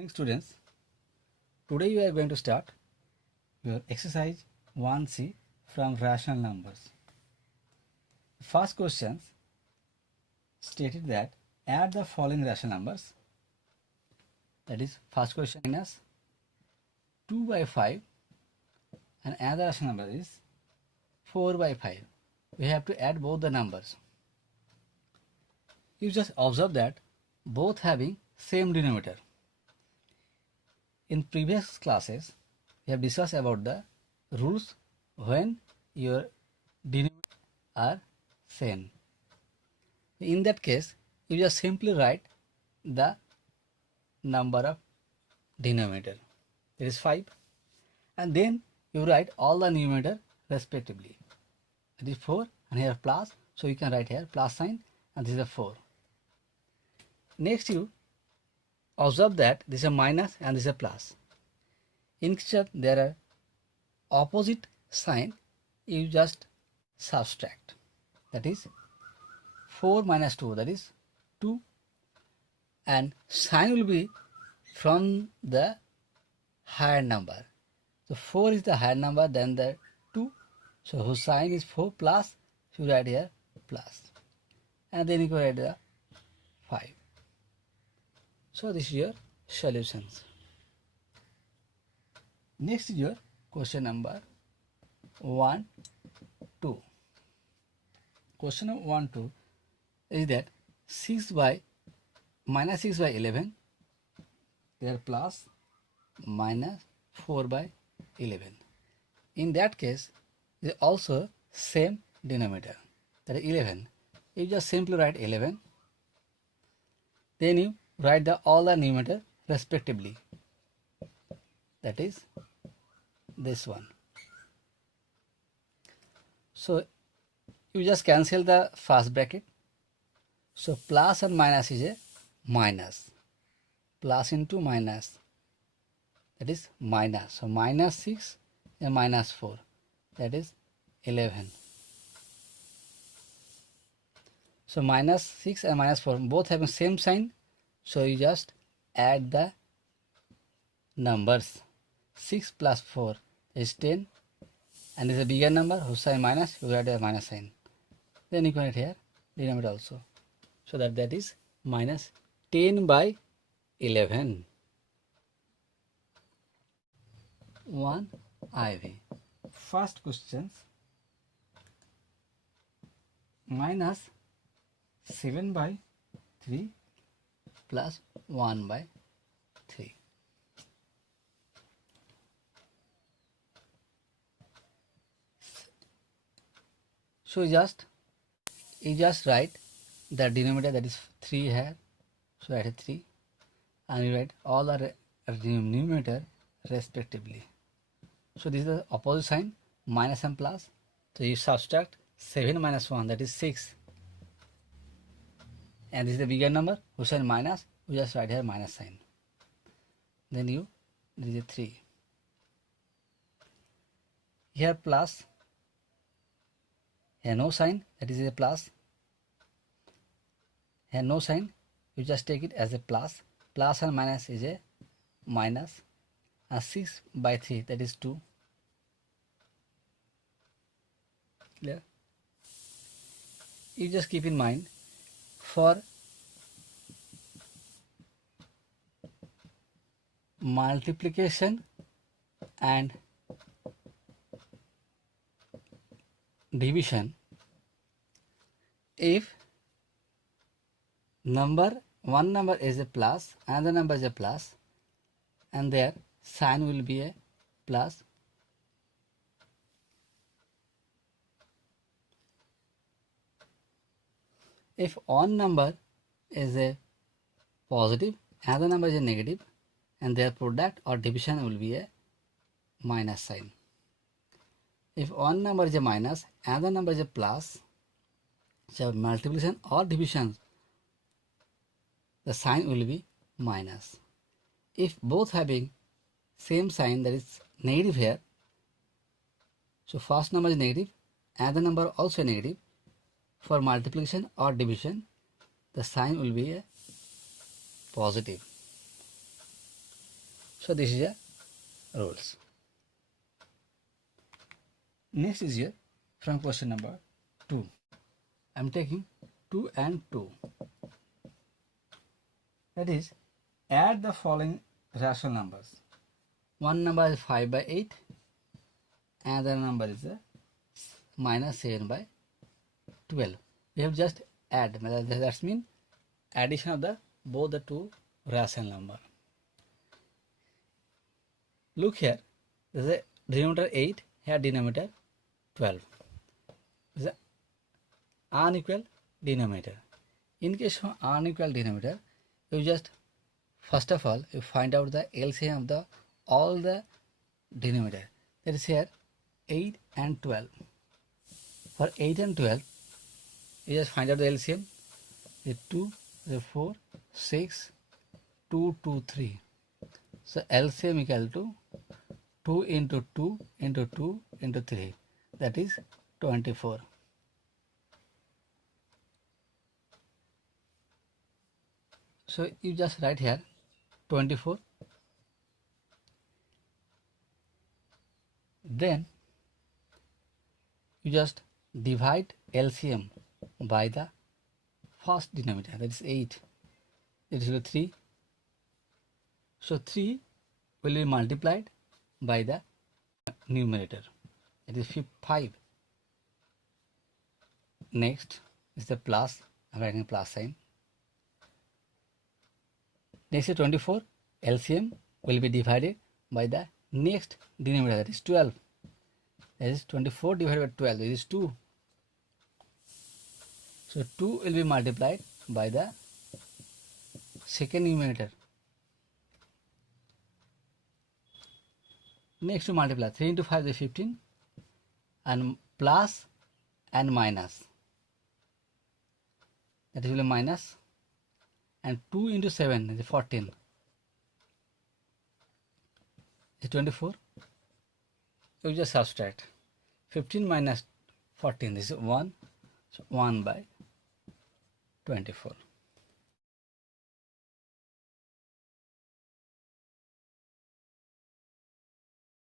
Morning students, today we are going to start your exercise 1C from rational numbers. First questions stated that add the following rational numbers, that is first question minus 2 by 5 and another rational number is 4 by 5. We have to add both the numbers. You just observe that both having same denominator. In previous classes, we have discussed about the rules when your denominators are same. In that case, you just simply write the number of denominator, that is 5, and then you write all the numerator respectively. It is 4 and here plus, so you can write here plus sign and this is a 4. Next you observe that this is a minus and this is a plus. In case there are opposite sign, you just subtract. That is 4 minus 2, that is 2, and sign will be from the higher number. So 4 is the higher number than the 2. So whose sign is 4 plus, you write here plus. And then you can write the 5. So this is your solutions. Next is your question number 1, 2. Question number 1, 2 is that 6 by minus 6 by 11, there plus minus 4 by 11. In that case, there also same denominator, that is 11. You just simply write 11. Then you write all the numerator respectively. That is this one. So you just cancel the first bracket. So plus and minus is a minus. Plus into minus, that is minus. So minus 6 and minus 4, that is 11. So minus 6 and minus 4 both have the same sign. So you just add the numbers. 6 plus 4 is 10, and this is a bigger number whose sign minus, you write a minus sign. Then you can write here denominator also. So that is minus 10 by 11. 1 IV. First questions, minus 7 by 3 plus 1 by 3. So you just write the denominator, that is 3 here. So write 3 and you write all the numerator respectively. So this is the opposite sign, minus and plus. So you subtract 7 minus 1, that is 6. And this is the bigger number whose sign minus, you just write here minus sign. Then this is 3. Here plus, here no sign, that is a plus. Here no sign, you just take it as a plus. Plus and minus is a minus. And 6 by 3, that is 2. Clear? You just keep in mind, for multiplication and division, if one number is a plus, another number is a plus, and their sign will be a plus, if one number is a positive, another number is a negative, and their product or division will be a minus sign. If one number is a minus, another number is a plus, so multiplication or division, the sign will be minus. If both having same sign, that is negative here, so first number is negative, another number also negative, for multiplication or division, the sign will be a positive. So this is a rules. Next is here from question number 2. I am taking 2 and 2. That is, add the following rational numbers. One number is 5 by 8, another number is minus 7 by 12. We have just add, that means addition of the both the two rational number. Look here, there is a denominator 8, here denominator 12. This is an unequal denominator. In case of unequal denominator, you just first of all you find out the LCM of the all the denominator. That is here 8 and 12. For 8 and 12, you just find out the LCM. The 2, the 4, 6, 2, 2, 3. So LCM equal to 2 into 2 into 2 into 3. That is 24. So you just write here 24. Then you just divide LCM by the first denominator, that is 8. It is 3. So 3 will be multiplied by the numerator. It is 5. Next is the plus. I am writing plus sign. Next is 24. LCM will be divided by the next denominator, that is 12. That is 24 divided by 12. It is 2. So 2 will be multiplied by the second numerator. Next to multiply 3 into 5 is 15, and plus and minus, that is minus, and 2 into 7 is 14, is 24. You just subtract 15 minus 14, this is 1, so 1 by 24.